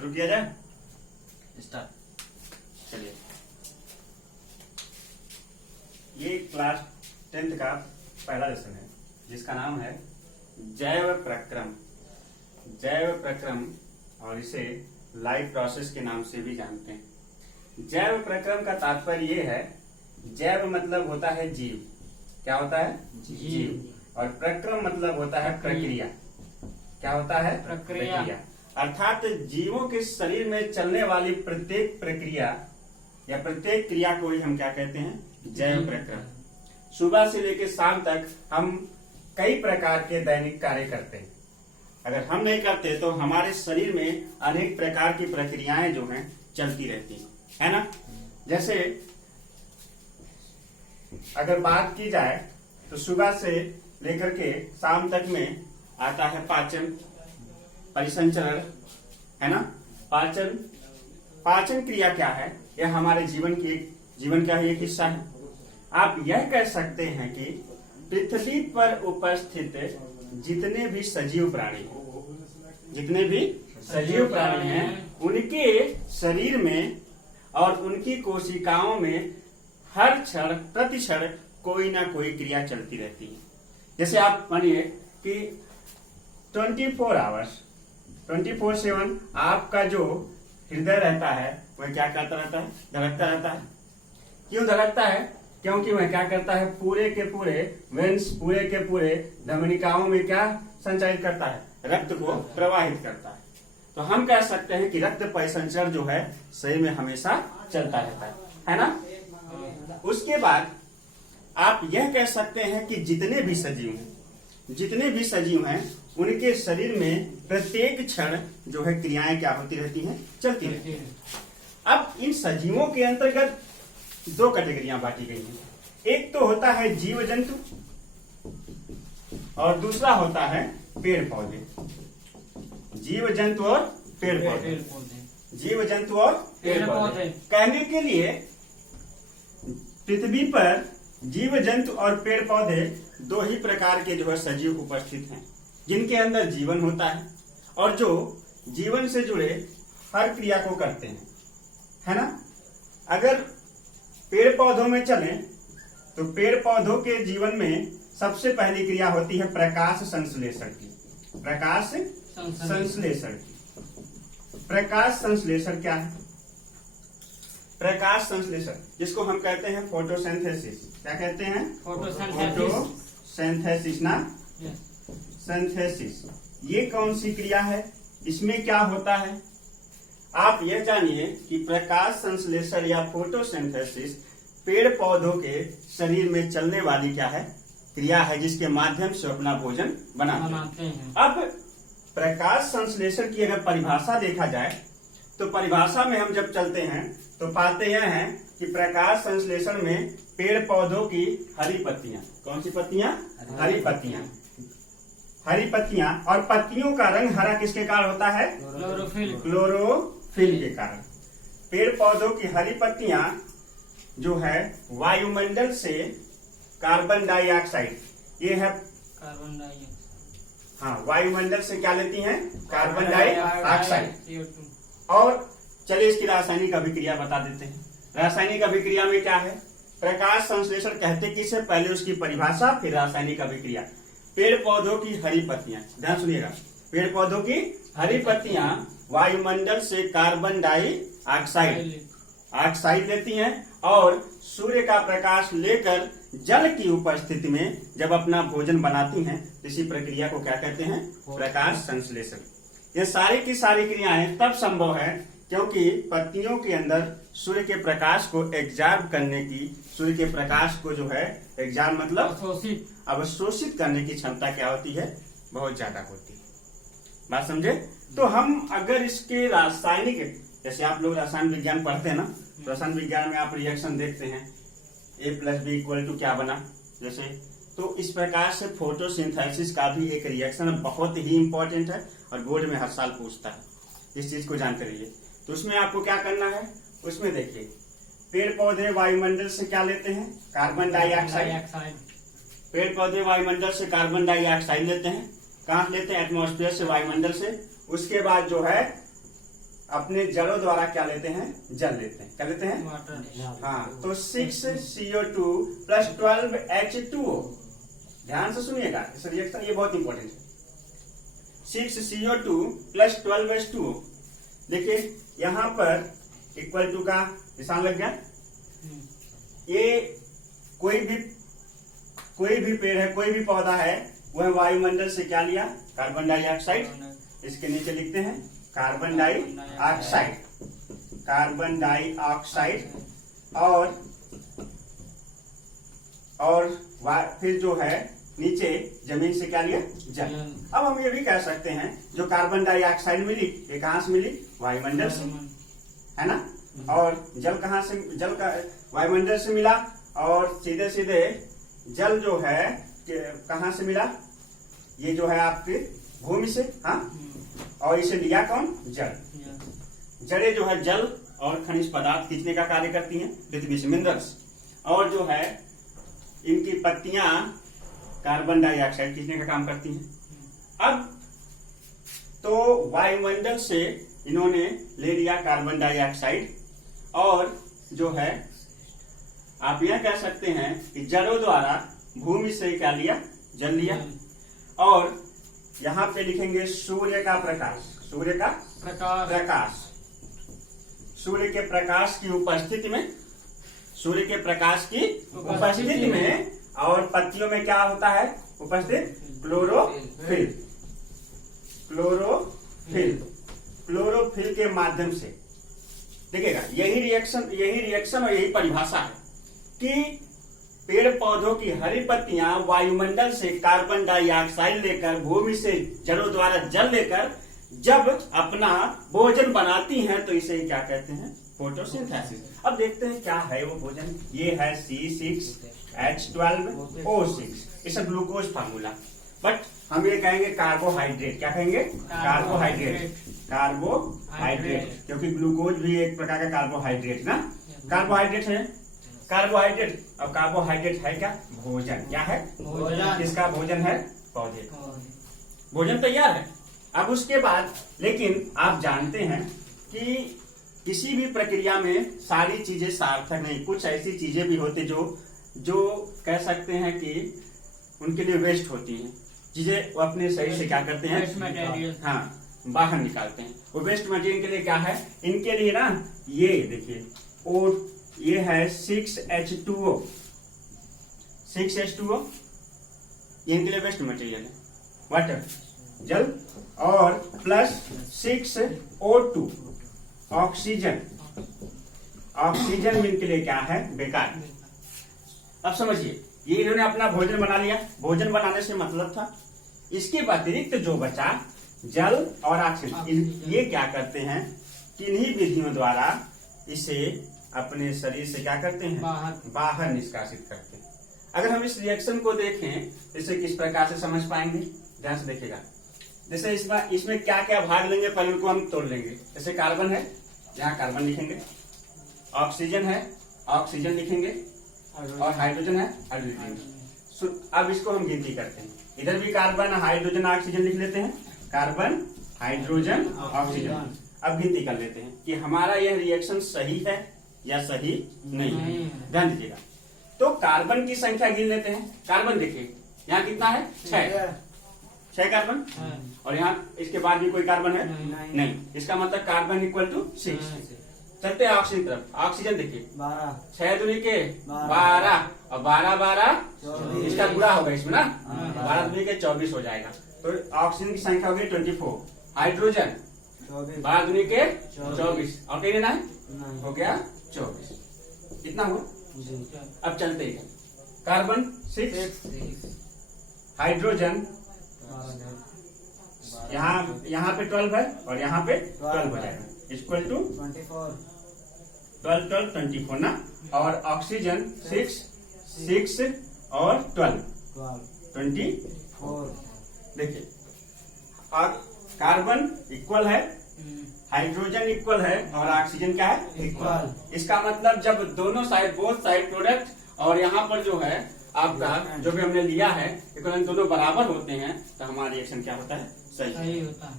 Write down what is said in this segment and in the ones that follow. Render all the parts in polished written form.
शुरू किया जाए। स्टार्ट। चलिए, ये क्लास 10th का पहला लेसन है जिसका नाम है जैव प्रक्रम। जैव प्रक्रम, और इसे लाइफ प्रोसेस के नाम से भी जानते हैं। जैव प्रक्रम का तात्पर्य ये है, जैव मतलब होता है जीव। क्या होता है? जीव। और प्रक्रम मतलब होता है प्रक्रिया। क्या होता है? प्रक्रिया। अर्थात जीवों के शरीर में चलने वाली प्रत्येक प्रक्रिया या प्रत्येक क्रिया को ही हम क्या कहते हैं? जैव प्रक्रम। सुबह से लेकर शाम तक हम कई प्रकार के दैनिक कार्य करते हैं। अगर हम नहीं करते तो हमारे शरीर में अनेक प्रकार की प्रक्रियाएं जो हैं चलती रहती हैं, है ना। जैसे अगर बात की जाए तो सुबह से लेकर के शाम तक में आता है पाचन, परिसंचरण, है ना। पाचन क्रिया क्या है? यह हमारे जीवन का ही एक हिस्सा है। आप यह कह सकते हैं कि पृथ्वी पर उपस्थित जितने भी सजीव प्राणी हैं, उनके शरीर में और उनकी कोशिकाओं में हर क्षण प्रति क्षण कोई ना कोई क्रिया चलती रहती है। जैसे आप मानिए कि 24/7 आपका जो हृदय रहता है वह क्या करता रहता है? धड़कता रहता है। क्यों धड़कता है? क्योंकि वह क्या करता है? पूरे के पूरे धमनिकाओं में क्या संचालित करता है? रक्त को प्रवाहित करता है। तो हम कह सकते हैं कि रक्त परिसंचरण जो है शरीर में हमेशा चलता रहता है ना। उसके बाद आप यह कह सकते हैं कि जितने भी सजीव हैं उनके शरीर में प्रत्येक क्षण जो है क्रियाएं क्या होती रहती हैं? चलती रहती हैं। अब इन सजीवों के अंतर्गत दो कैटेगरियां बांटी गई हैं। एक तो होता है जीव जंतु और दूसरा होता है पेड़ पौधे। जीव जंतु और पेड़ पौधे। जीव जंतु और पेड़ पौधे कहने के लिए पृथ्वी पर जीव जंतु और पेड़ पौधे दो ही प्रकार के जो है सजीव उपस्थित हैं, जिनके अंदर जीवन होता है और जो जीवन से जुड़े हर क्रिया को करते हैं, है ना। अगर पेड़ पौधों में चलें तो पेड़ पौधों के जीवन में सबसे पहली क्रिया होती है प्रकाश संश्लेषण की। प्रकाश संश्लेषण क्या है? प्रकाश संश्लेषण जिसको हम कहते हैं फोटोसिंथेसिस। क्या कहते हैं? फोटोसिंथेसिस ना। सिंथेसिस ये कौन सी क्रिया है? इसमें क्या होता है? आप यह जानिए कि प्रकाश संश्लेषण या फोटोसिंथेसिस पेड़ पौधों के शरीर में चलने वाली क्या है? क्रिया है, जिसके माध्यम से अपना भोजन बनाते हैं। अब प्रकाश संश्लेषण की अगर परिभाषा देखा जाए तो परिभाषा में हम जब चलते हैं तो पाते यह हैं कि प्रकाश संश्लेषण में पेड़ पौधों की हरी पत्तियां, कौन सी पत्तियां? हरी पत्तियां और पत्तियों का रंग हरा किसके कारण होता है? क्लोरोफिल के कारण। पेड़ पौधों की हरी पत्तियां जो है वायुमंडल से कार्बन डाइऑक्साइड, ये है वायुमंडल से क्या लेती हैं? Carbon dioxide. और चलिए इसकी रासायनिक अभिक्रिया बता देते हैं। रासायनिक अभिक्रिया में क्या है? प्रकाश संश्लेषण कहते किसे? पहले उसकी परिभाषा, फिर रासायनिक अभिक्रिया। पेड़ पौधों की हरी पत्तियां, ध्यान सुनिएगा, पेड़ पौधों की हरी पत्तियां वायुमंडल से कार्बन डाइऑक्साइड लेती हैं और सूर्य का प्रकाश लेकर जल की उपस्थिति में जब अपना भोजन बनाती हैं, इसी प्रक्रिया को क्या कहते हैं? प्रकाश संश्लेषण। ये सारी की सारी क्रियाएं तब संभव है क्योंकि पत्तियों के अंदर सूर्य के प्रकाश को एब्जॉर्ब करने की, सूर्य के प्रकाश को जो है एब्जॉर्ब मतलब अवशोषित करने की क्षमता क्या होती है? बहुत ज्यादा होती है। बात समझे? तो हम अगर इसके रासायनिक, जैसे आप लोग रसायन विज्ञान पढ़ते हैं ना, रसायन विज्ञान में आप रिएक्शन देखते हैं A+B क्या बना, जैसे तो इस प्रकार से फोटोसिंथेसिस का भी एक रिएक्शन बहुत ही इंपॉर्टेंट है और बोर्ड में हर साल पूछता है। इस चीज को जानते रहिए। तो उसमें आपको क्या करना है? उसमें देखिए, पेड़ पौधे वायुमंडल से क्या लेते हैं? Carbon dioxide. पेड़ पौधे वायुमंडल से कार्बन डाइऑक्साइड लेते हैं। कहाँ लेते हैं? एटमॉस्फेयर से, वायुमंडल से। उसके बाद जो है अपने जड़ों द्वारा क्या लेते हैं, जल लेते हैं, क्या लेते हैं, वाटर। हाँ। तो 6CO2 प्लस 12H2O, ध्यान से सुनिएगा इस रिएक्शन, ये बहुत इंपॉर्टेंट है। 6CO2 प्लस 12H2O, देखिए यहां पर इक्वल टू का निशान लग गया। ये कोई भी पेड़ है, कोई भी पौधा है, वह वायुमंडल से क्या लिया, कार्बन डाइऑक्साइड। इसके नीचे लिखते हैं कार्बन डाइऑक्साइड, कार्बन डाइऑक्साइड, और फिर जो है नीचे जमीन से क्या लिया, जल। अब हम ये भी कह सकते हैं जो कार्बन डाइऑक्साइड मिली, ये कहां से मिली, वायुमंडल से, है ना। और जल कहां से, जल का वायुमंडल से मिला, और सीधे सीधे जल जो है कहां से मिला, ये जो है आपके भूमि से, हाँ। और इसे लिया कौन, जल। जड़ें जो है जल और खनिज पदार्थ खींचने का कार्य करती हैं पृथ्वी से, मिनरल्स, और जो है इनकी पत्तियां कार्बन डाइऑक्साइड खींचने का काम करती हैं। अब तो वायुमंडल से इन्होंने ले लिया कार्बन डाइऑक्साइड, और जो है आप यह कह सकते हैं कि जड़ों द्वारा भूमि से क्या लिया, जल लिया। और यहाँ पे लिखेंगे सूर्य का प्रकाश, सूर्य का प्रकाश, सूर्य के प्रकाश की उपस्थिति में, सूर्य के प्रकाश की उपस्थिति में, और पत्तियों में क्या होता है उपस्थित, क्लोरोफिल, क्लोरोफिल, क्लोरोफिल के माध्यम से। देखिएगा यही रिएक्शन और यही परिभाषा है कि पेड़ पौधों की हरी पत्तियां वायुमंडल से कार्बन डाइऑक्साइड लेकर, भूमि से जड़ों द्वारा जल लेकर जब अपना भोजन बनाती हैं, तो इसे क्या कहते हैं, फोटोसिंथेसिस। अब देखते हैं क्या है वो भोजन। ये है C6H12O6, इसे ग्लूकोज फार्मूला, बट हम ये कहेंगे कार्बोहाइड्रेट, क्या कहेंगे, कार्बोहाइड्रेट, कार्बोहाइड्रेट, क्योंकि ग्लूकोज भी एक प्रकार का कार्बोहाइड्रेट ना, कार्बोहाइड्रेट है, कार्बोहाइड्रेट। अब कार्बोहाइड्रेट है क्या, भोजन, क्या है, भोजन। किसका भोजन है, पौधे का भोजन तैयार है। अब उसके बाद लेकिन आप जानते हैं कि किसी भी प्रक्रिया में सारी चीजें सार्थक नहीं, कुछ ऐसी चीजें भी होती जो कह सकते हैं कि उनके लिए वेस्ट होती हैं चीजें, वो अपने शरीर से क्या करते हैं, वेस्ट मटेरियल, हाँ, बाहर निकालते हैं। वो वेस्ट मटेरियल के लिए क्या है, इनके लिए ना, ये देखिए, और ये है 6H2O, 6H2O, ये इनके लिए वेस्ट मटेरियल है, वाटर, जल, और प्लस 6O2, ऑक्सीजन, ऑक्सीजन इनके लिए क्या है, बेकार। अब समझिए, ये इन्होंने अपना भोजन बना लिया, भोजन बनाने से मतलब था इसके अतिरिक्त जो बचा जल और ऑक्सीजन, ये क्या करते हैं, किन्हीं विधियों द्वारा इसे अपने शरीर से क्या करते हैं, बाहर निष्कासित करते हैं। अगर हम इस रिएक्शन को देखें इसे किस प्रकार से समझ पाएंगे, ध्यान से देखिएगा। जैसे इसमें क्या क्या भाग लेंगे, पहले उनको हम तोड़ लेंगे। जैसे कार्बन है, यहाँ कार्बन लिखेंगे, ऑक्सीजन है, ऑक्सीजन लिखेंगे, और हाइड्रोजन है, हाइड्रोजन। अब इसको हम गिनती करते हैं, इधर भी कार्बन, हाइड्रोजन, ऑक्सीजन लिख लेते हैं, कार्बन, हाइड्रोजन, ऑक्सीजन। अब गिनती कर लेते हैं कि हमारा यह रिएक्शन सही है या सही नहीं है। ध्यान दीजिएगा, तो कार्बन की संख्या गिन लेते हैं। कार्बन देखिए यहाँ कितना है, 6 कार्बन, और यहाँ इसके बाद भी कोई कार्बन है नहीं, इसका मतलब कार्बन इक्वल टू 6। चलते हैं ऑक्सीजन तरफ। ऑक्सीजन देखिए 6 दूनी के 12, और 12 इसका गुणा होगा इसमें ना, 12 दूनी के 24 हो जाएगा, तो ऑक्सीजन की संख्या होगी 24। हाइड्रोजन 12 दूनी के 24, और कहीं ना हो गया 24, कितना हुआ। अब चलते हैं, कार्बन 6, हाइड्रोजन यहाँ पे 12 है, और यहाँ पे 12 हो जाएगा, इक्वल टू 12 24 ना, और ऑक्सीजन 6 और 12 24। देखिए कार्बन इक्वल है, हाइड्रोजन इक्वल है, और ऑक्सीजन क्या है, इक्वल। इसका मतलब जब दोनों साइड, बोथ साइड प्रोडक्ट, और यहाँ पर जो है आपका जो भी हमने लिया है, इक्वल, दोनों बराबर होते हैं, तो हमारा रिएक्शन क्या होता है, सही होता है।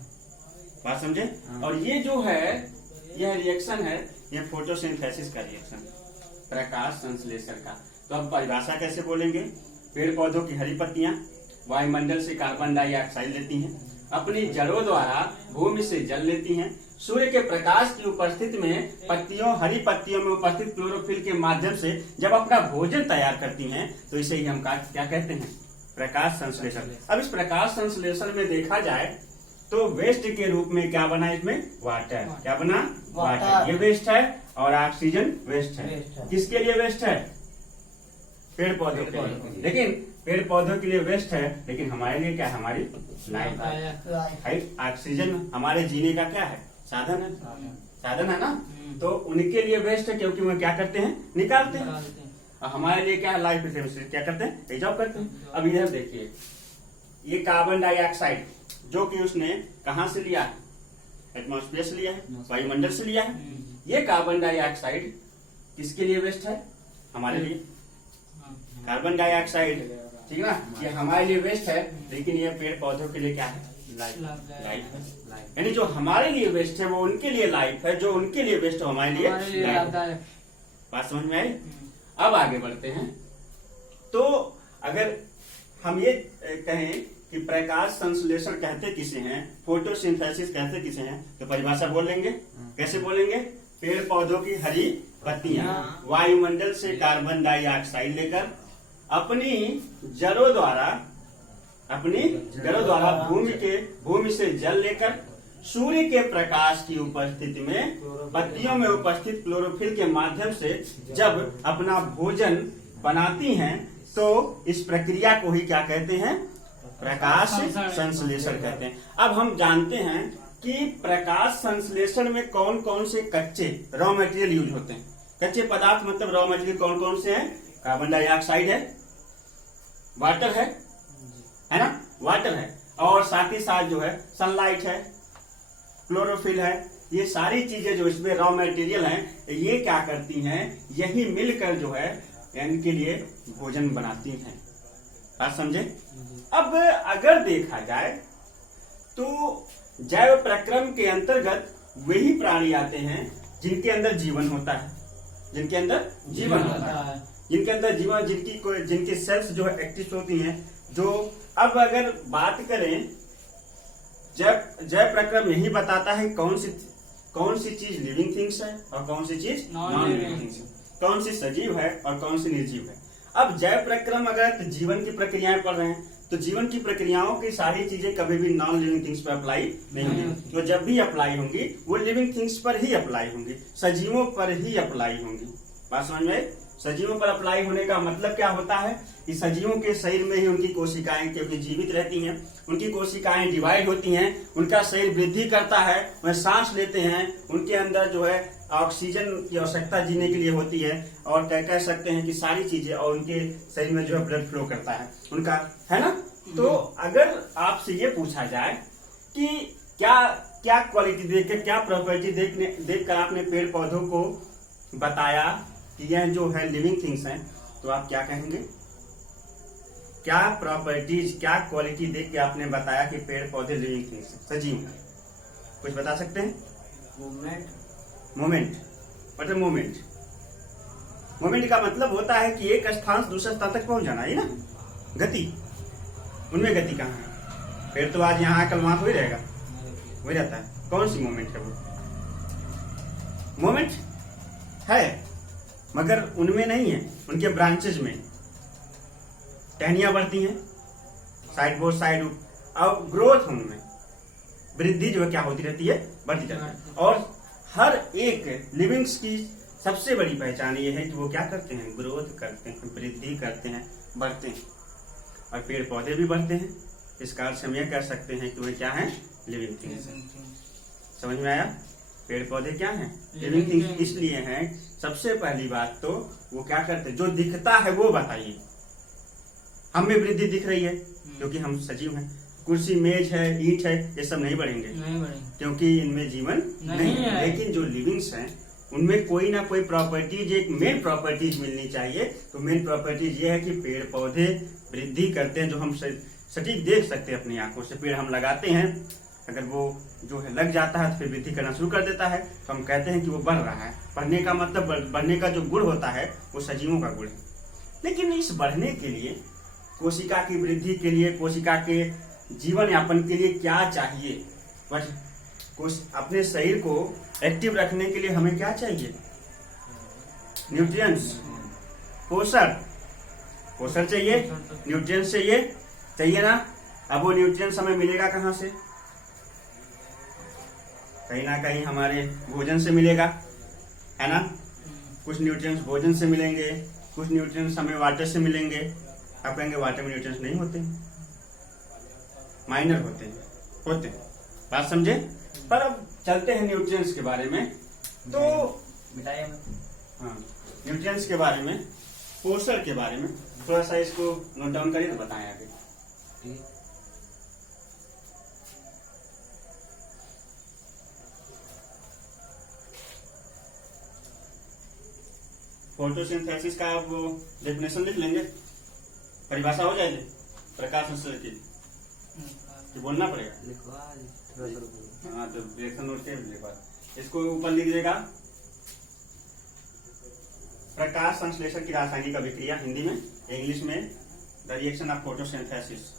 बात समझे। और ये जो है यह रिएक्शन है, यह फोटोसिंथेसिस का रिएक्शन, प्रकाश संश्लेषण का। तो अब परिभाषा कैसे बोलेंगे? पेड़ पौधों की हरी पत्तियां वायुमंडल से कार्बन डाइऑक्साइड लेती हैं, अपनी जड़ों द्वारा भूमि से जल लेती हैं, सूर्य के प्रकाश की उपस्थिति में हरी पत्तियों में उपस्थित क्लोरोफिल के माध्यम से जब अपना भोजन तैयार करती हैं, तो इसे ही हम क्या कहते हैं? प्रकाश संश्लेषण। अब इस प्रकाश संश्लेषण में देखा जाए तो वेस्ट के रूप में क्या बना? इसमें वाटर। क्या बना? वाटर। ये वेस्ट है और ऑक्सीजन वेस्ट है। किसके लिए वेस्ट है? पेड़ पौधों के लिए। लेकिन पेड़ पौधों के लिए वेस्ट है, लेकिन हमारे लिए क्या है? हमारी लाइफ है। ऑक्सीजन हमारे जीने का क्या है? साधन है। साधन है ना? तो उनके लिए वेस्ट है, क्योंकि वो क्या करते हैं? निकालते हैं। और हमारे लिए क्या है? लाइफ है। क्या करते हैं? एब्जॉर्ब करते हैं। अब इधर देखिए, ये कार्बन डाइऑक्साइड जो कि उसने कहां से लिया है? एटमॉस्फेयर से लिया है, वायुमंडल से लिया है। ये कार्बन डाइऑक्साइड किसके लिए वेस्ट है? हमारे लिए। कार्बन डाइऑक्साइड, ठीक है ना, ये हमारे लिए वेस्ट है, लेकिन ये पेड़ पौधों के लिए क्या है? लाइफ है। यानी जो हमारे लिए वेस्ट है वो उनके लिए लाइफ है, जो उनके लिए वेस्ट है हमारे लिए लाइफ है। बात समझ में आई? अब आगे बढ़ते हैं। तो अगर हम ये कहें कि प्रकाश संश्लेषण कहते किसे हैं, फोटोसिंथेसिस कहते किसे हैं, तो परिभाषा बोल लेंगे। कैसे बोलेंगे? पेड़ पौधों की हरी पत्तियां वायुमंडल से कार्बन डाइऑक्साइड लेकर अपनी जड़ों द्वारा भूमि से जल लेकर सूर्य के प्रकाश की उपस्थिति में पत्तियों में उपस्थित क्लोरोफिल के माध्यम से जब अपना भोजन बनाती हैं, तो इस प्रक्रिया को ही क्या कहते हैं? प्रकाश संश्लेषण कहते हैं। अब हम जानते हैं कि प्रकाश संश्लेषण में कौन कौन से कच्चे रॉ मटेरियल यूज होते हैं। कच्चे पदार्थ मतलब रॉ मटेरियल कौन कौन से हैं? कार्बन डाइऑक्साइड है, वाटर है ना, वाटर है, और साथ ही साथ जो है सनलाइट है, क्लोरोफिल है। ये सारी चीजें जो इसमें रॉ मटेरियल हैं, ये क्या करती हैं? यही मिलकर जो है इनके लिए भोजन बनाती हैं। बात समझे? अब अगर देखा जाए तो जैव प्रक्रम के अंतर्गत वही प्राणी आते हैं जिनके अंदर जीवन होता है, जिनके अंदर जीवन जिनकी सेल्स जो है एक्टिव होती हैं। जो अब अगर बात करें, जैव प्रक्रम यही बताता है कौन सी चीज लिविंग थिंग्स है और कौन सी चीज नॉन लिविंग थिंग्स है, कौन सी सजीव है और कौन सी निर्जीव है। अब जैव प्रक्रम अगर जीवन की प्रक्रियाएं पढ़ रहे हैं, तो जीवन की प्रक्रियाओं की सारी चीजें कभी भी नॉन लिविंग थिंग्स पर अप्लाई नहीं होंगी। तो जब भी अप्लाई होंगी वो लिविंग थिंग्स पर ही अप्लाई होंगी, सजीवों पर ही अप्लाई होंगी। बात समझ में? सजीवों पर अप्लाई होने का मतलब क्या होता है कि सजीवों के शरीर में ही उनकी कोशिकाएं, क्योंकि जीवित रहती हैं, उनकी कोशिकाएं डिवाइड होती हैं, उनका शरीर वृद्धि करता है, वह सांस लेते हैं, उनके अंदर जो है ऑक्सीजन की आवश्यकता जीने के लिए होती है, और कह सकते हैं कि सारी चीजें, और उनके शरीर में जो है ब्लड फ्लो करता है उनका, है ना। तो अगर आपसे ये पूछा जाए कि क्या क्वालिटी देखकर, क्या प्रॉपर्टी देखकर आपने पेड़ पौधों को बताया कि यह जो है लिविंग थिंग्स हैं, तो आप क्या कहेंगे? क्या प्रॉपर्टीज, क्या क्वालिटी देख के आपने बताया कि पेड़ पौधे लिविंग थिंग्स हैं, सजीव हैं? कुछ बता सकते हैं? मोमेंट मतलब मोमेंट का मतलब होता है कि एक स्थान से दूसरे स्थान तक पहुंच जाना, है ना। गति, उनमें गति कहाँ है? पेड़ तो आज यहाँ आकर वहां थोड़ी रहेगा, वही रहता है। कौन सी मोमेंट है वो? मोमेंट है मगर उनमें नहीं है, उनके ब्रांचेज में टहनियां बढ़ती हैं साइड बोथ साइड, और ग्रोथ उनमें वृद्धि जो है क्या होती रहती है? बढ़ती रहती है। और हर एक लिविंग्स की सबसे बड़ी पहचान ये है कि वो क्या करते हैं? ग्रोथ करते हैं, वृद्धि करते हैं, बढ़ते हैं। और पेड़ पौधे भी बढ़ते हैं, इस कारण से हम यह कह सकते हैं कि वे क्या है? Living things. समझ में आया? पेड़ पौधे क्या हैं? लिविंग थिंग्स इसलिए हैं, सबसे पहली बात तो वो क्या करते हैं? जो दिखता है वो बताइए। हमें वृद्धि दिख रही है क्योंकि हम सजीव हैं। कुर्सी, मेज है, ईंट है, ये सब नहीं बढ़ेंगे क्योंकि इनमें जीवन नहीं है। लेकिन जो लिविंग्स हैं उनमें कोई ना कोई प्रॉपर्टीज, एक मेन प्रॉपर्टीज मिलनी चाहिए। तो मेन प्रॉपर्टीज ये है कि पेड़ पौधे वृद्धि करते हैं, जो हम सटीक देख सकते हैं अपनी आंखों से। पेड़ हम लगाते हैं, अगर वो जो है लग जाता है तो फिर वृद्धि करना शुरू कर देता है, तो हम कहते हैं कि वो बढ़ रहा है। बढ़ने का मतलब, बढ़ने का जो गुण होता है वो सजीवों का गुण है। लेकिन इस बढ़ने के लिए, कोशिका की वृद्धि के लिए, कोशिका के जीवन यापन के लिए क्या चाहिए? अपने शरीर को एक्टिव रखने के लिए हमें क्या चाहिए? न्यूट्रिएंट्स, पोषण। पोषण चाहिए, न्यूट्रिएंट्स चाहिए ना। अब वो न्यूट्रिएंट्स हमें मिलेगा कहाँ से? कहीं ना कहीं हमारे भोजन से मिलेगा, है ना। कुछ न्यूट्रिएंट्स भोजन से मिलेंगे, कुछ न्यूट्रिएंट्स हमें वाटर से मिलेंगे। आप कहेंगे वाटर में न्यूट्रिएंट्स नहीं होते, माइनर होते हैं। बात समझे? पर अब चलते हैं न्यूट्रिएंट्स के बारे में। तो हाँ, न्यूट्रिएंट्स के बारे में, पोषण के बारे में थोड़ा सा इसको नोट डाउन करिए तो बताएं आगे। फोटोसिंथेसिस का आप डेफिनेशन लिख लेंगे, परिभाषा हो जाएगी प्रकाश संश्लेषण की, बोलना पड़ेगा। हाँ, तो रिएक्शन नोट के इसको ऊपर लिख देगा, प्रकाश संश्लेषण की रासायनिक अभिक्रिया हिंदी में, इंग्लिश में the reaction of photosynthesis.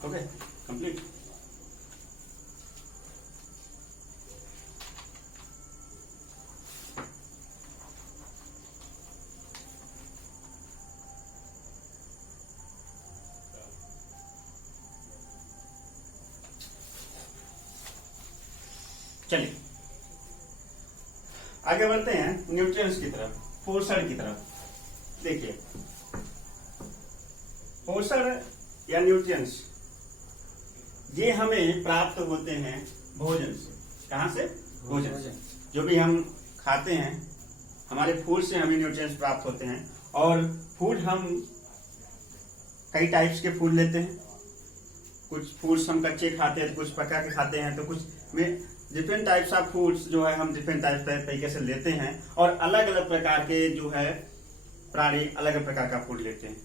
Okay, complete. चलिए आगे बढ़ते हैं न्यूट्रिएंट्स की तरफ, पोषण की तरफ। देखिए, पोषण या न्यूट्रिएंट्स ये हमें प्राप्त होते हैं भोजन से। कहां से? भोजन से। जो भी हम खाते हैं, हमारे फूड से हमें न्यूट्रिएंट्स प्राप्त होते हैं। और फूड हम कई टाइप्स के फूड लेते हैं। कुछ फूड्स हम कच्चे खाते हैं, कुछ पका के खाते हैं, तो कुछ में डिफरेंट टाइप्स ऑफ फूड्स जो है हम डिफरेंट टाइप तरीके से लेते हैं। और अलग अलग प्रकार के जो है प्राणी अलग अलग प्रकार का फूड लेते हैं।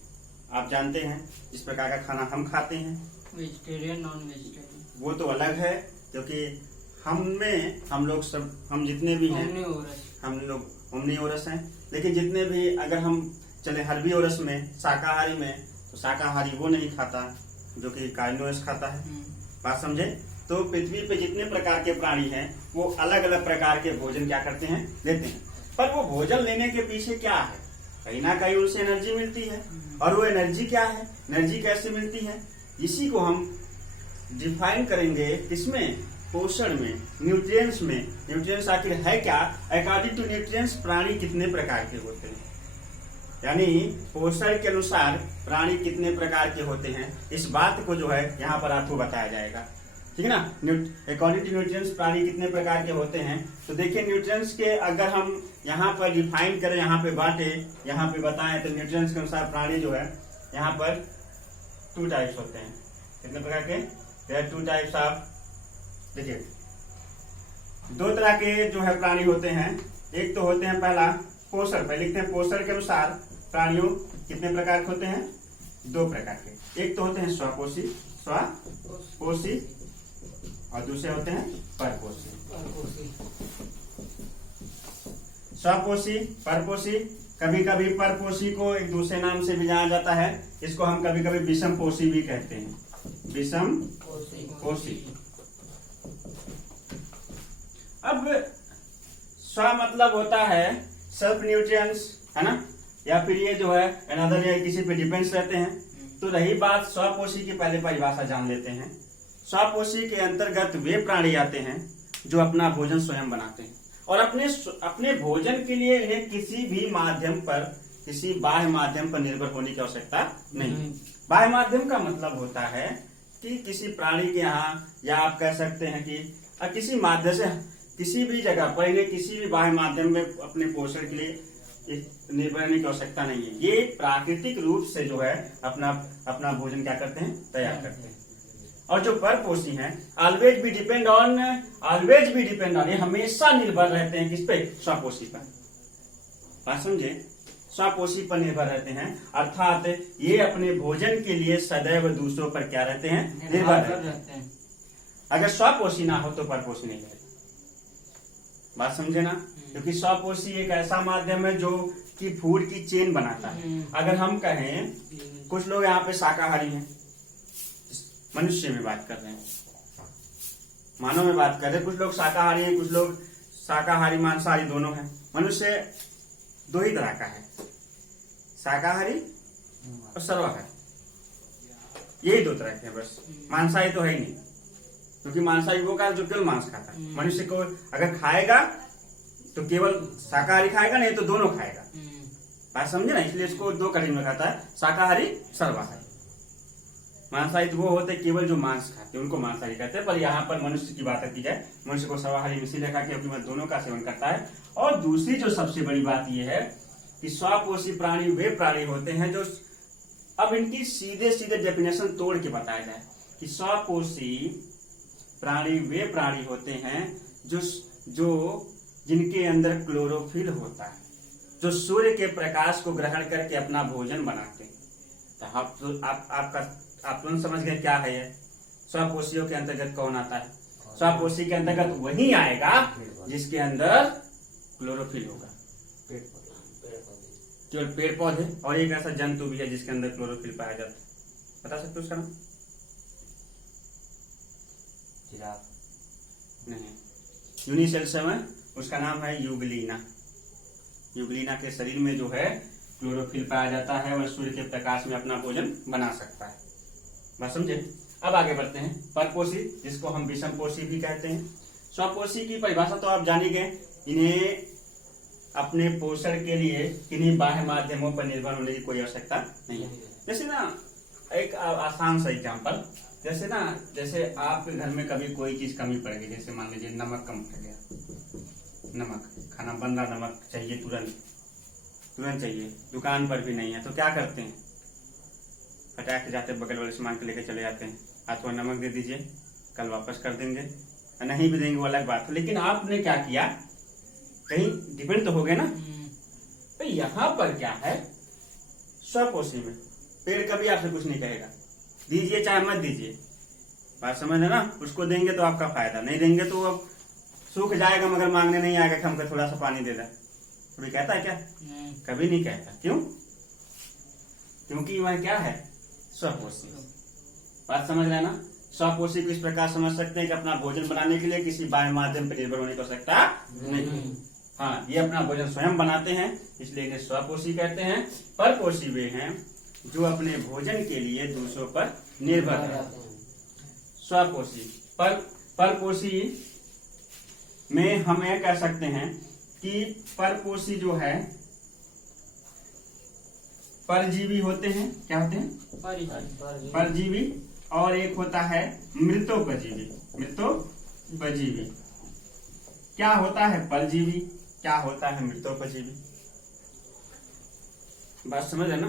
आप जानते हैं जिस प्रकार का खाना हम खाते हैं, वेजिटेरियन, नॉन वेजिटेरियन, वो तो अलग है, क्योंकि हम लोग सब, हम जितने भी हैं, हम लोग ओमनीओरस हैं। लेकिन जितने भी, अगर हम चले हर्बीओरस में, शाकाहारी में, तो शाकाहारी वो नहीं खाता जो कि कार्निवोरस खाता है। बात समझे? तो पृथ्वी पे जितने प्रकार के प्राणी हैं वो अलग अलग प्रकार के भोजन क्या करते हैं? लेते हैं। पर वो भोजन लेने के पीछे क्या है? कहीं ना कहीं उनसे एनर्जी मिलती है। और वो एनर्जी क्या है, एनर्जी कैसे मिलती है, इसी को हम डिफाइन करेंगे। किसमें? पोषण में, न्यूट्रिएंट्स में। न्यूट्रिएंट्स आखिर है क्या? अकॉर्डिंग टू न्यूट्रिएंट्स प्राणी कितने प्रकार के होते हैं, यानी पोषण के अनुसार प्राणी कितने प्रकार के होते हैं, इस बात को जो है यहाँ पर आपको बताया जाएगा। ठीक है ना। अकॉर्डिंग टू न्यूट्रिएंट्स प्राणी कितने प्रकार के होते हैं। तो देखिए, न्यूट्रिएंट्स के अगर हम यहाँ पर डिफाइन करें, यहाँ पे बांटे, यहाँ पे बताएं, तो न्यूट्रिएंट्स के अनुसार प्राणी जो है यहाँ पर 2 टाइप्स होते हैं। कितने प्रकार के? There are 2 types of. देखिए, 2 तरह के जो है प्राणी होते हैं। एक तो होते हैं पहला पोषण, पहले लिखते हैं पोषण के अनुसार प्राणियों कितने प्रकार के होते हैं? 2 प्रकार के। एक तो होते हैं स्वपोषी और दूसरे होते हैं परपोषी। स्वपोषी, परपोषी। कभी कभी परपोषी को एक दूसरे नाम से भी जाना जाता है। इसको हम कभी कभी विषमपोषी भी कहते हैं, विषमपोषी। अब स्व मतलब होता है सेल्फ न्यूट्रिएंट्स, है ना, या फिर ये जो है अनदर या किसी पे डिपेंड्स रहते हैं। तो रही बात स्वपोषी की, पहले परिभाषा जान लेते हैं। स्वपोषी के अंतर्गत वे प्राणी आते हैं जो अपना भोजन स्वयं बनाते हैं और अपने भोजन के लिए इन्हें किसी भी माध्यम पर किसी बाह्य माध्यम पर निर्भर होने की आवश्यकता नहीं। बाह्य माध्यम का मतलब होता है कि किसी प्राणी के यहाँ, या आप कह सकते हैं कि किसी माध्यम से किसी भी जगह पर इन्हें किसी भी बाह्य माध्यम में अपने पोषण के लिए निर्भर रहने की आवश्यकता नहीं है। ये प्राकृतिक रूप से जो है अपना अपना भोजन क्या करते हैं, तैयार करते हैं। और जो परपोषी हैं, ऑलवेज बी डिपेंड ऑन, ये हमेशा निर्भर रहते हैं किस पे, स्वपोषी पर। बात समझे, स्वपोषी पर निर्भर रहते हैं, अर्थात ये अपने भोजन के लिए सदैव दूसरों पर क्या रहते हैं, निर्भर रहते हैं। अगर स्वपोषी ना हो तो परपोषी नहीं रहेगा। बात समझे ना, क्योंकि स्वपोषी एक ऐसा माध्यम है जो कि फूड की चेन बनाता है। अगर हम कहें कुछ लोग यहाँ पे शाकाहारी हैं, मनुष्य में बात कर रहे हैं, मानव में बात कर रहे हैं, कुछ लोग शाकाहारी हैं, कुछ लोग शाकाहारी मांसाहारी दोनों हैं। मनुष्य दो ही तरह का है, शाकाहारी और सर्वाहारी, यही दो तरह के हैं बस। मांसाहारी तो है ही नहीं, क्योंकि मांसाहारी वो का जो केवल मांस खाता है। मनुष्य को अगर खाएगा तो केवल शाकाहारी खाएगा, नहीं तो दोनों खाएगा। बात समझे ना, इसलिए इसको दो कैटेगरी में खाता है, शाकाहारी, सर्वाहारी। मांसाहारी तो वो होते हैं केवल जो मांस खाते हैं, उनको मांसाहारी कहते हैं। पर यहाँ पर मनुष्य की बात की जाए, मनुष्य को सर्वाहारी इसीलिए कहा क्योंकि वह दोनों का सेवन करता है। और दूसरी जो सबसे बड़ी बात यह है कि स्वपोषी प्राणी वे प्राणी होते हैं जो, अब इनकी सीधे सीधे डेफिनेशन तोड़ के बताया जाए कि स्वपोषी प्राणी वे प्राणी होते हैं जो जिनके अंदर क्लोरोफिल होता है, जो सूर्य के प्रकाश को ग्रहण करके अपना भोजन बनाते हैं। तो आप तुरंत समझ गए क्या है ये। स्वपोषियों के अंतर्गत कौन आता है? स्वपोषी के अंतर्गत वही आएगा जिसके अंदर क्लोरोफिल होगा। केवल पेड़ पौधे, और एक ऐसा जंतु भी है जिसके अंदर क्लोरोफिल पाया जाता है। बता सकते हो उसका नाम? नहीं, यूनिसेल्स में उसका नाम है यूग्लिना। यूग्लिना के शरीर में जो है क्लोरोफिल पाया जाता है, वह सूर्य के प्रकाश में अपना भोजन बना सकता है। बस समझे। अब आगे बढ़ते हैं। परपोषी, जिसको हम विषमपोषी भी कहते हैं। स्वपोषी की परिभाषा तो आप जान ही गए, इन्हें अपने पोषण के लिए किन्हीं बाह्य माध्यमों पर निर्भर होने की कोई आवश्यकता नहीं है। जैसे ना, एक आसान सा एग्जाम्पल, जैसे आपके घर में कभी कोई चीज कमी पड़ गई, जैसे मान लीजिए नमक कम पड़ गया, नमक खाना बन रहा, नमक चाहिए तुरंत चाहिए, दुकान पर भी नहीं है, तो क्या करते हैं? फटाक जाते बगल वाले सामान को लेकर चले जाते हैं, आज थोड़ा नमक दे दीजिए, कल वापस कर देंगे, नहीं भी देंगे वो अलग बात है। लेकिन आपने क्या किया, कहीं डिपेंड तो हो गए ना। तो यहाँ पर क्या है, स्वपोषी में पेड़ कभी आपसे कुछ नहीं कहेगा, दीजिए चाहे मत दीजिए। बात समझ है ना, उसको देंगे तो आपका फायदा, नहीं देंगे तो अब सूख जाएगा, मगर मांगने नहीं आएगा कि हमको थोड़ा सा पानी दे दे। कभी कहता है क्या? कभी नहीं कहता। क्यों? क्योंकि वह क्या है, स्वपोषी। बात समझ रहे ना। स्वपोषी को इस प्रकार समझ सकते हैं कि अपना भोजन बनाने के लिए किसी बाह्य माध्यम पर निर्भर होने की आवश्यकता नहीं। हाँ, ये अपना भोजन स्वयं बनाते हैं, इसलिए इन्हें स्वपोषी कहते हैं। परपोषी वे हैं जो अपने भोजन के लिए दूसरों पर निर्भर है। स्वपोषी। परपोषी में हम यह कह सकते हैं कि परपोषी जो है परजीवी होते हैं। क्या होते हैं? परजीवी। और एक होता है मृतोपजीवी। मृतोपजीवी। क्या होता है परजीवी, क्या होता है मृतोपजीवी? बात समझ है ना।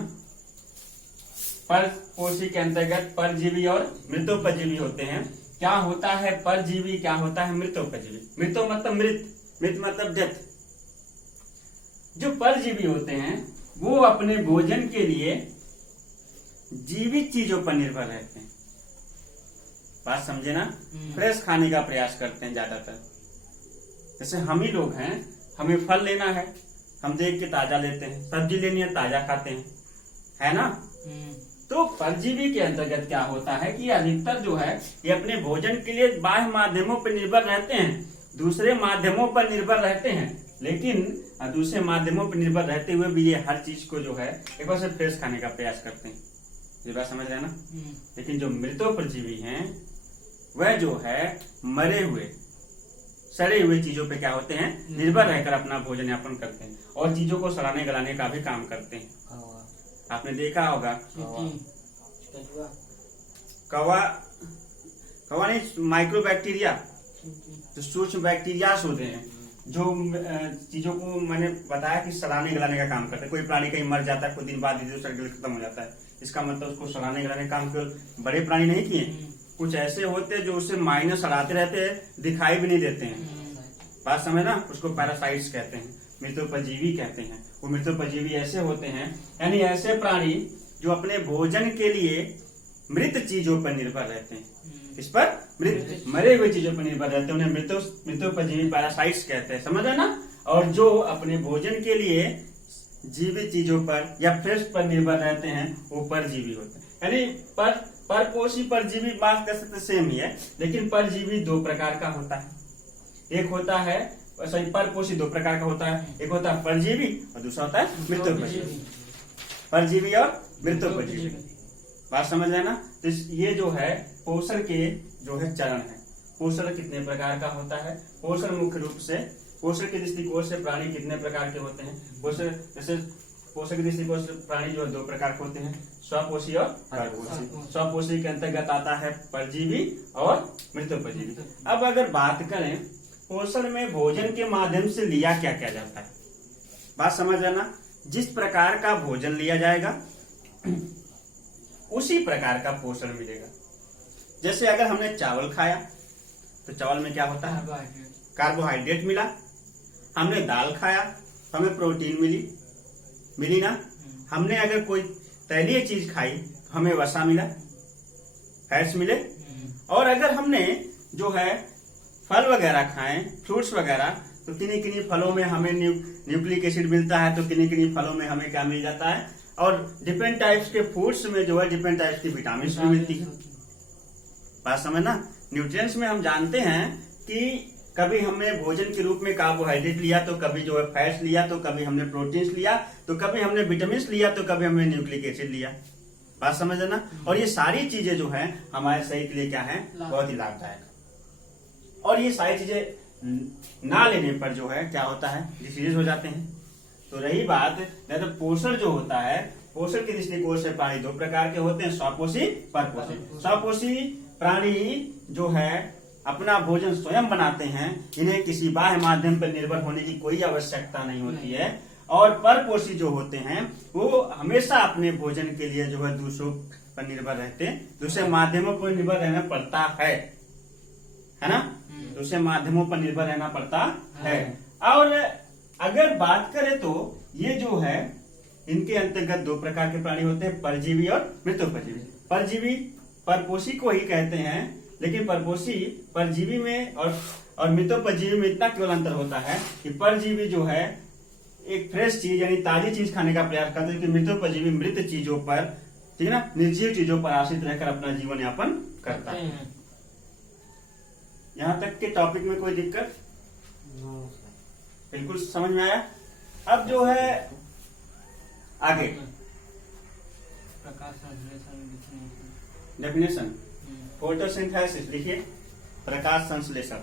परपोषी के अंतर्गत परजीवी और मृतोपजीवी होते हैं। क्या होता है परजीवी, क्या होता है मृतोपजीवी? मृतो मतलब मृत मतलब डेथ। जो परजीवी होते हैं वो अपने भोजन के लिए जीवित चीजों पर निर्भर रहते हैं। बात समझे ना। फ्रेश खाने का प्रयास करते हैं ज्यादातर। जैसे हम ही लोग हैं, हमें फल लेना है, हम देख के ताजा लेते हैं, सब्जी लेनी है ताजा खाते हैं, है ना। तो परजीवी के अंतर्गत क्या होता है कि अधिकतर जो है ये अपने भोजन के लिए बाह्य माध्यमों पर निर्भर रहते हैं, दूसरे माध्यमों पर निर्भर रहते हैं। लेकिन दूसरे माध्यमों पर निर्भर रहते हुए भी ये हर चीज को जो है एक बार से फ्रेश खाने का प्रयास करते हैं। ये बात समझ रहे ना। लेकिन जो मृतोपजीवी हैं वह जो है मरे हुए सड़े हुए चीजों पे क्या होते हैं, निर्भर रहकर अपना भोजन यापन करते हैं और चीजों को सड़ाने गलाने का भी काम करते हैं। आपने देखा होगा कौवा कौवा नहीं, माइक्रो बैक्टीरिया जो सूक्ष्म बैक्टीरिया होते हैं जो चीजों को मैंने बताया कि सड़ाने गलाने का काम करते हैं। कोई प्राणी कहीं मर जाता है, कुछ दिन बाद सड़ खत्म हो जाता है, इसका मतलब उसको सड़ाने गलाने का काम केवल बड़े प्राणी नहीं किए, कुछ ऐसे होते हैं जो उससे मायने सड़ाते रहते हैं, दिखाई भी नहीं देते हैं। बात समझ ना, उसको पैरासाइट्स कहते हैं, मृतोपजीवी कहते हैं। वो मृतोपजीवी ऐसे होते हैं, यानी ऐसे प्राणी जो अपने भोजन के लिए मृत चीजों पर निर्भर रहते हैं। इस पर मृत मरे हुए चीजों पर निर्भर रहते हैं, उन्हें मृतोपजीवी पैरासाइट्स कहते हैं, समझ है ना। और जो अपने भोजन के लिए जीवित चीजों पर या फ्रेश पर निर्भर रहते हैं वो परजीवी होते हैं। यानी परपोषी परजीवी बात कर सकते सेम ही है, लेकिन परजीवी दो प्रकार का होता है। एक होता है परपोषी दो प्रकार का होता है, एक होता है परजीवी और दूसरा होता है मृतोपजीवी। परजीवी और मृतोपजीवी, बात समझ रहे ना। तो ये जो है पोषण के जो है चरण है। पोषण कितने प्रकार का होता है? पोषण मुख्य रूप से पोषण के दृष्टिकोण से प्राणी कितने प्रकार के होते हैं? पोषण जैसे पोषण के दृष्टिकोण से प्राणी जो है दो प्रकार के होते हैं, स्वपोषी और परपोषी। स्वपोषी के अंतर्गत आता है परजीवी और मृतोपजीवी। अब अगर बात करें पोषण में भोजन के माध्यम से लिया क्या क्या जाता है, बात समझ लेना। जिस प्रकार का भोजन लिया जाएगा उसी प्रकार का पोषण मिलेगा। जैसे अगर हमने चावल खाया तो चावल में क्या होता है? कार्बोहाइड्रेट मिला। हमने दाल खाया तो हमें प्रोटीन मिली ना। हमने अगर कोई तैलीय चीज खाई तो हमें वसा मिला, फैट्स मिले। और अगर हमने जो है फल वगैरह खाएं, फ्रूट्स वगैरह, तो किन्हीं किन्हीं फलों में हमें न्यूक्लिक एसिड मिलता है, तो किन्हीं किन्हीं फलों में हमें क्या मिल जाता है। और डिफरेंट टाइप्स के फूड्स में जो है डिफरेंट टाइप्स की विटामिन भी मिलती है। बात समझना। न्यूट्रिएंट्स में हम जानते हैं कि कभी हमने भोजन के रूप में कार्बोहाइड्रेट लिया, तो कभी जो है फैट्स लिया, तो कभी हमने प्रोटीन्स लिया, तो कभी हमने विटामिन लिया, तो कभी हमने न्यूक्लिक एसिड लिया। बात समझ ना। और ये सारी चीजें जो है हमारे शरीर के लिए क्या है, बहुत ही लाभदायक। और ये सारी चीजें ना लेने पर जो है क्या होता है, डिसीज हो जाते हैं। तो रही बात तो पोषण जो होता है, पोषण के दृष्टिकोण से प्राणी दो प्रकार के होते हैं, स्वपोषी परपोषी। स्वपोषी प्राणी जो है अपना भोजन स्वयं बनाते हैं, इन्हें किसी बाह्य माध्यम पर निर्भर होने की कोई आवश्यकता नहीं होती है। और परपोषी जो होते हैं वो हमेशा अपने भोजन के लिए जो है दूसरों पर निर्भर रहते हैं, दूसरे माध्यमों पर निर्भर रहना पड़ता है ना। दूसरे माध्यमों पर निर्भर रहना पड़ता है। और अगर बात करें तो ये जो है इनके अंतर्गत दो प्रकार के प्राणी होते हैं, परजीवी और मृतोपजीवी। परजीवी परपोषी को ही कहते हैं, लेकिन परपोषी परजीवी में और मृतोपजीवी में इतना केवल अंतर होता है कि परजीवी जो है एक फ्रेश चीज यानी ताजी चीज खाने का प्रयास करते हैं, कि मृतोपजीवी मृत चीजों पर, ठीक है ना, निर्जीव चीजों पर आश्रित रहकर अपना जीवन यापन करता है। यहाँ तक के टॉपिक में कोई दिक्कत? बिल्कुल समझ में आया। अब जो है आगे प्रकाश संश्लेषण डेफिनेशन, फोटोसिंथेसिस लिखिए, प्रकाश संश्लेषण।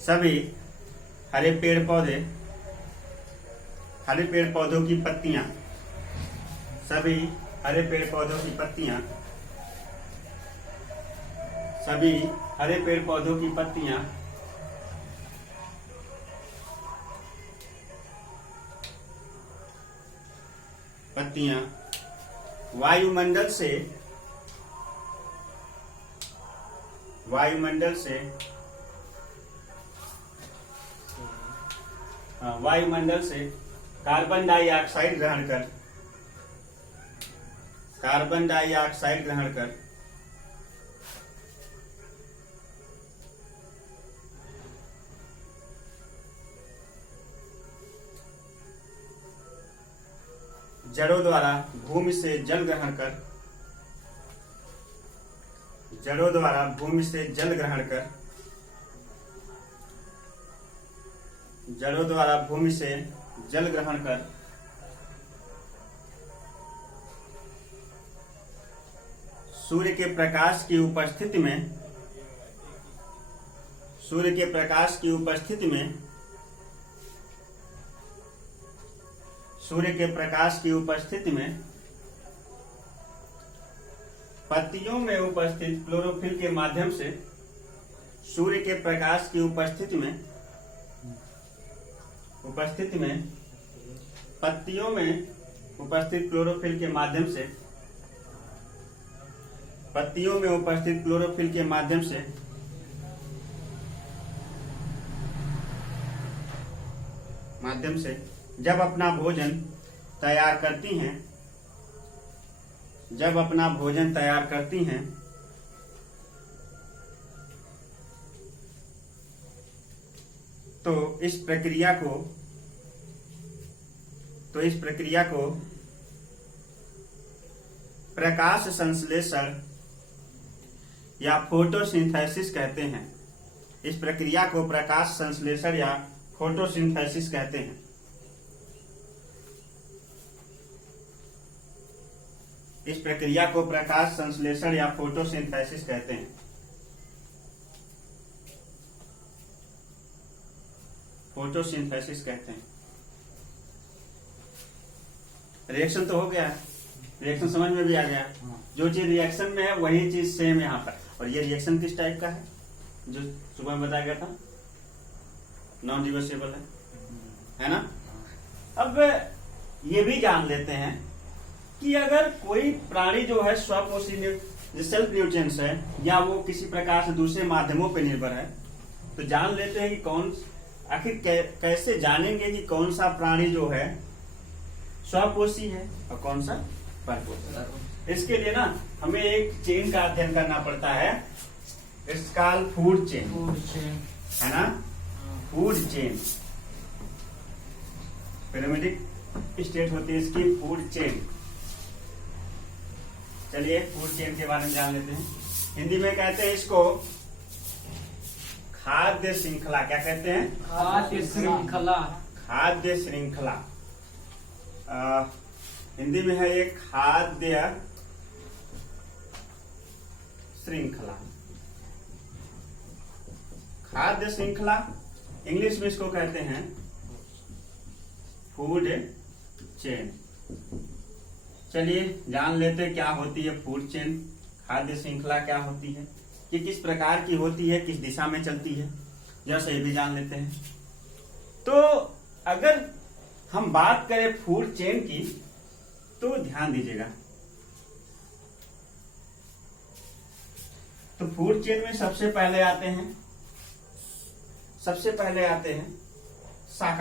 सभी हरे पेड़ पौधों की पत्तियां, सभी हरे पेड़ पौधों की पत्तियां, सभी हरे पेड़ पौधों की पत्तियां वायुमंडल से कार्बन डाइऑक्साइड ग्रहण कर जड़ों द्वारा भूमि से जल ग्रहण कर सूर्य के प्रकाश की उपस्थिति में सूर्य के प्रकाश की उपस्थिति में सूर्य के प्रकाश की उपस्थिति में पत्तियों में उपस्थित क्लोरोफिल के माध्यम से सूर्य के प्रकाश की उपस्थिति में पत्तियों में उपस्थित क्लोरोफिल के माध्यम से जब अपना भोजन तैयार करती हैं तो इस प्रक्रिया को प्रकाश संश्लेषण या फोटोसिंथेसिस कहते हैं। इस प्रक्रिया को प्रकाश संश्लेषण या फोटोसिंथेसिस कहते हैं। इस प्रक्रिया को प्रकाश संश्लेषण या फोटोसिंथेसिस कहते हैं। फोटोसिंथेसिस कहते हैं। रिएक्शन तो हो गया है, रिएक्शन समझ में भी आ गया। जो चीज रिएक्शन में है वही चीज सेम यहाँ पर। और ये रिएक्शन किस टाइप का है जो सुबह में बताया गया था? नॉन रिवर्सिबल है ना। अब ये भी जान लेते हैं कि अगर कोई प्राणी जो है स्वपोषी सेल्फ न्यूट्रिएंट्स है या वो किसी प्रकार से दूसरे माध्यमों पर निर्भर है, तो जान लेते हैं कि आखिर कैसे जानेंगे कि कौन सा प्राणी जो है स्वपोषी है और कौन सा परपोषी। इसके लिए ना हमें एक चेन का अध्ययन करना पड़ता है। इट्स कॉल्ड फूड चेन, है ना। फूड चेन पिरामिडिक स्टेट होती है इसकी, फूड चेन। चलिए फूड चेन के बारे में जान लेते हैं। हिंदी में कहते हैं इसको खाद्य श्रृंखला। क्या कहते हैं? खाद्य श्रृंखला। खाद्य श्रृंखला। हिंदी में है ये खाद्य श्रृंखला। खाद्य श्रृंखला इंग्लिश में इसको कहते हैं फूड चेन। चलिए जान लेते क्या होती है फूड चेन, खाद्य श्रृंखला क्या होती है, कि किस प्रकार की होती है, किस दिशा में चलती है, जैसे ये भी जान लेते हैं। तो अगर हम बात करें फूड चेन की तो ध्यान दीजिएगा। तो फूड चेन में सबसे पहले आते हैं शाकाहारी